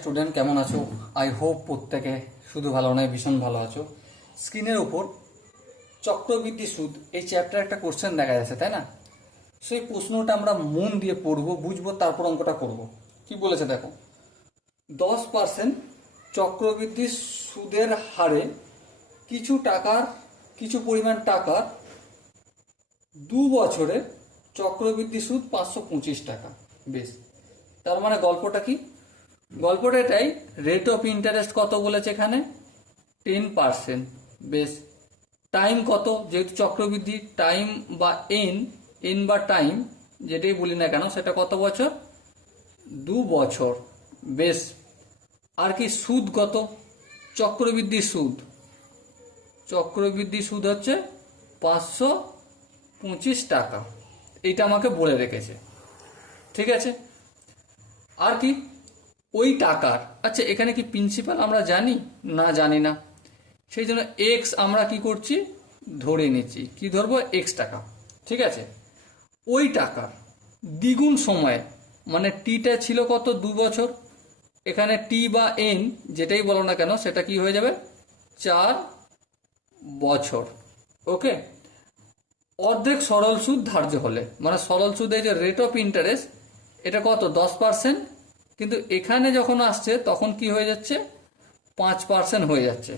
Student কেমন আছো? I hope প্রত্যেকে শুধু ভালো নয় ভীষণ ভালো আছো। স্ক্রিনের উপর চক্রবৃদ্ধি সুদ এই চ্যাপ্টার একটা কোশ্চেন দেখা যাচ্ছে, তাই না? সেই প্রশ্নটা আমরা মন দিয়ে পড়বো, বুঝবো, তারপর অঙ্কটা করব। কি বলেছে দেখো, 10% চক্রবৃদ্ধি সুদের হারে কিছু পরিমাণ টাকার 2 বছরে চক্রবৃদ্ধি সুদ 525 টাকা। বেশ, তার মানে গল্পটা কি? গল্পটা এটাই, রেট অফ ইন্টারেস্ট কত বলেছে এখানে? 10%। বেশ, টাইম কত? যেহেতু চক্রবৃদ্ধি, টাইম বা এন বা টাইম যেটাই বলি না কেন, সেটা কত বছর? 2 বছর। বেশ, আর কি সুদ কত? চক্রবৃদ্ধি সুদ হচ্ছে 525 টাকা। এইটা আমাকে বলে রেখেছে, ঠিক আছে। আর কি ওই টাকার, আচ্ছা এখানে কি প্রিন্সিপাল আমরা জানি না? জানি না। সেই জন্য এক্স আমরা কি করছি, ধরে নিচ্ছি। কি ধরবো? এক্স টাকা, ঠিক আছে। ওই টাকার দ্বিগুণ সময়, মানে টিটা ছিল কত? 2 বছর। এখানে টি বা এন যেটাই বলো না কেন, সেটা কি হয়ে যাবে? 4 বছর। ওকে, অর্ধেক সরল সুদ ধার্য হলে, মানে সরল সুদে যে রেট অফ ইন্টারেস্ট এটা কত? 10%। কিন্তু এখানে যখন আসছে তখন কি হয়ে যাচ্ছে? 5% হয়ে যাচ্ছে।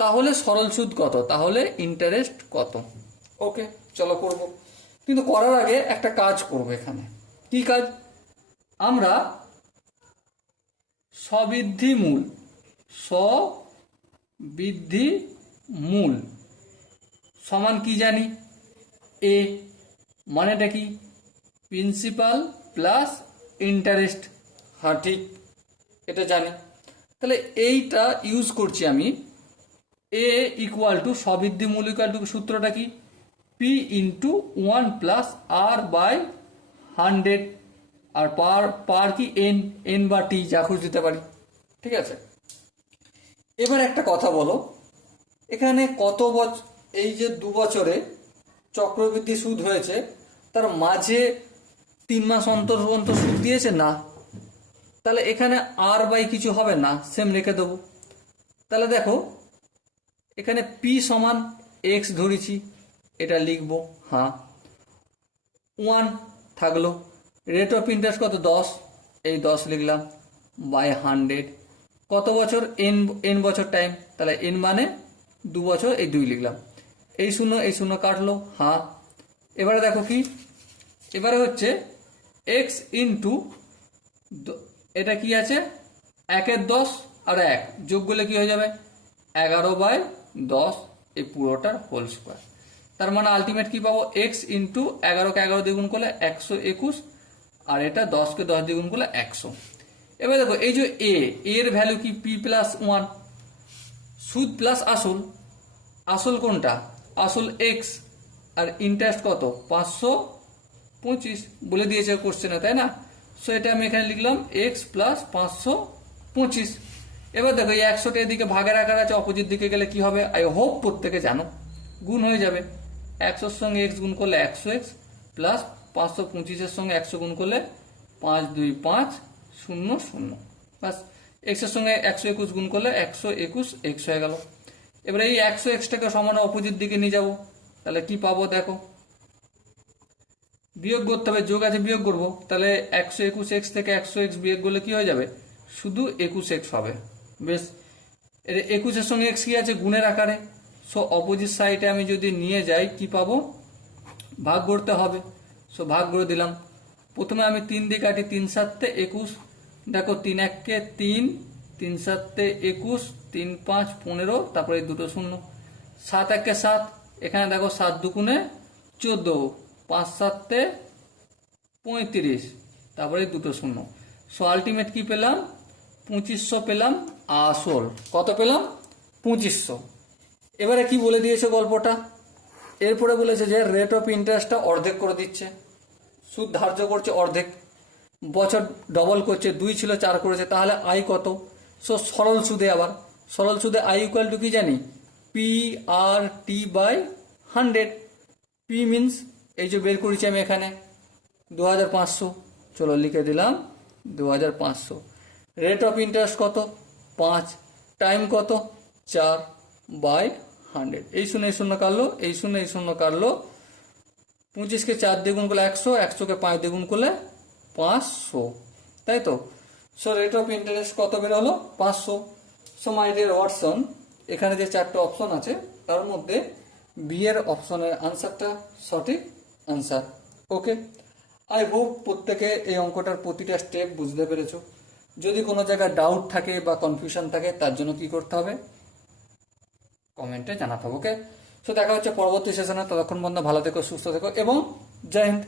তাহলে সরল সুদ কত? তাহলে ইন্টারেস্ট কত? ওকে, চলো করব। কিন্তু করার আগে একটা কাজ করব এখানে। কি কাজ? আমরা স্ববৃদ্ধি মূল সমান কি জানি? এ, মানেটা কি? Principal plus interest. হ্যাঁ ঠিক, এটা জানি। তাহলে এইটা ইউজ করছি আমি। এ ইকুয়াল টু স্ববৃদ্ধি মূল ইকুয়াল টু, সূত্রটা কি? P into 1+r/100। আর পার কি? এন বা টি, যা খুঁজ দিতে পারি, ঠিক আছে। এবার একটা কথা বলো, এখানে কত বছর, এই যে 2 বছরে চক্রবৃদ্ধি সুদ হয়েছে, তার মাঝে 3 মাস অন্তর অন্তর সুদ দিয়েছে না? তাহলে এখানে আর বাই কিছু হবে না, সেম রেখে দেবো। তাহলে দেখো, এখানে পি সমান এক্স ধরেছি, এটা লিখবো। হ্যাঁ, 1 থাকলো। রেট অফ ইন্টারেস্ট কত? 10, এই 10 লিখলাম বাই 100। কত বছর? এন বছর টাইম, তাহলে এন মানে 2 বছর, এই 2 লিখলাম। এই শূন্য কাটলো। হ্যাঁ, এবারে দেখো কি, এবারে হচ্ছে এক্স ইন্টু, এটা কি আছে? 1-10 আর 1 যোগ করলে কি হয়ে যাবে? 11/10, এই পুরোটার হোল স্কোয়ার। তার মানে আলটিমেট কি পাবো? এক্স ইন্টু 11কে 11 দ্বিগুণ করলে 121, আর এটা 10কে 10 দ্বিগুণ করলে 100। এবার দেখো, এই যে এর ভ্যালু কি? p+1, সুদ প্লাস আসল। আসল কোনটা? আসল এক্স, আর ইন্টারেস্ট কত? 525 বলে দিয়েছে কোশ্চেনে, তাই না? সো এটা আমি এখানে লিখলাম এক্স প্লাস 525। এবার দেখো, এই 100টা এদিকে ভাগের আকার আছে, অপোজিট দিকে গেলে কি হবে? আই হোপ প্রত্যেকে জানো, গুণ হয়ে যাবে। 100-র সঙ্গে এক্স গুণ করলে 100x, প্লাস 525-এর সঙ্গে 100 গুণ করলে 52500, বাস। এক্স এর সঙ্গে 121 গুণ করলে 121x হয়ে গেল। এবারে এই 100xটাকে সমান অপোজিট দিকে নিয়ে যাব, তাহলে কি পাবো দেখো? বিয়োগ করতে হবে, যোগ আছে বিয়োগ করবো। তাহলে 121x থেকে 100x বিয়োগ করলে কি হয়ে যাবে? শুধু 21x হবে। বেশ, এর 21-এর সঙ্গে x কি আছে? গুণের আকারে। সো অপোজিট সাইডে আমি যদি নিয়ে যাই কি পাবো? ভাগ করতে হবে। সো ভাগ করে দিলাম। প্রথমে আমি 3 দিয়ে কাটি, 3×7 = 21। দেখো, 3×1 = 3, 3×7 = 21, 3×5 = 15, তারপরে এই দুটো শূন্য। 7×1 = 7, এখানে দেখো 7×2 = 14, 5×7 = 35, তারপরে দুটো শূন্য। সো আলটিমেট কি পেলাম? 2500 পেলাম আসল। কত পেলাম? 2500। এবারে কি বলে দিয়েছে গল্পটা? এরপরে বলেছে যে রেট অফ ইন্টারেস্টটা অর্ধেক করে দিচ্ছে, সুদ ধার্য করছে অর্ধেক, বছর ডবল করছে, 2 ছিল 4 করেছে। তাহলে আই কত? সো সরল সুদে, আবার সরল সুদে আই ইকুয়াল টু কি জানি? p/t/100। পি মিনস এই যে বের করেছি আমি এখানে 2500, চলো লিখে দিলাম 2500। রেট অফ ইন্টারেস্ট কত 5, টাইম কত 4/100। এই শূন্য কাটলো, এই শূন্য কাটলো, 25 কে 4 দিয়ে গুণ করলে 100, 100 কে 5 দিয়ে গুণ করলে 500, তাই তো। সো রেট অফ ইন্টারেস্ট কত বের হলো 500। সো মাই ডিয়ার ওয়াটসন, এখানে যে 4টা অপশন আছে তার মধ্যে বি এর অপশনের আনসারটা সঠিক আনসার। ওকে, আই হোপ প্রত্যেকে এই অঙ্কটার প্রতিটা স্টেপ বুঝতে পেরেছো। যদি কোনো জায়গায় ডাউট থাকে বা কনফিউশন থাকে তার জন্য কি করতে হবে, কমেন্টে জানাতে হবে। ওকে, সো দেখা হচ্ছে পরবর্তী সেশনে, ততক্ষণ পর্যন্ত ভালো থেকো, সুস্থ থেকো এবং জয় হিন্দ।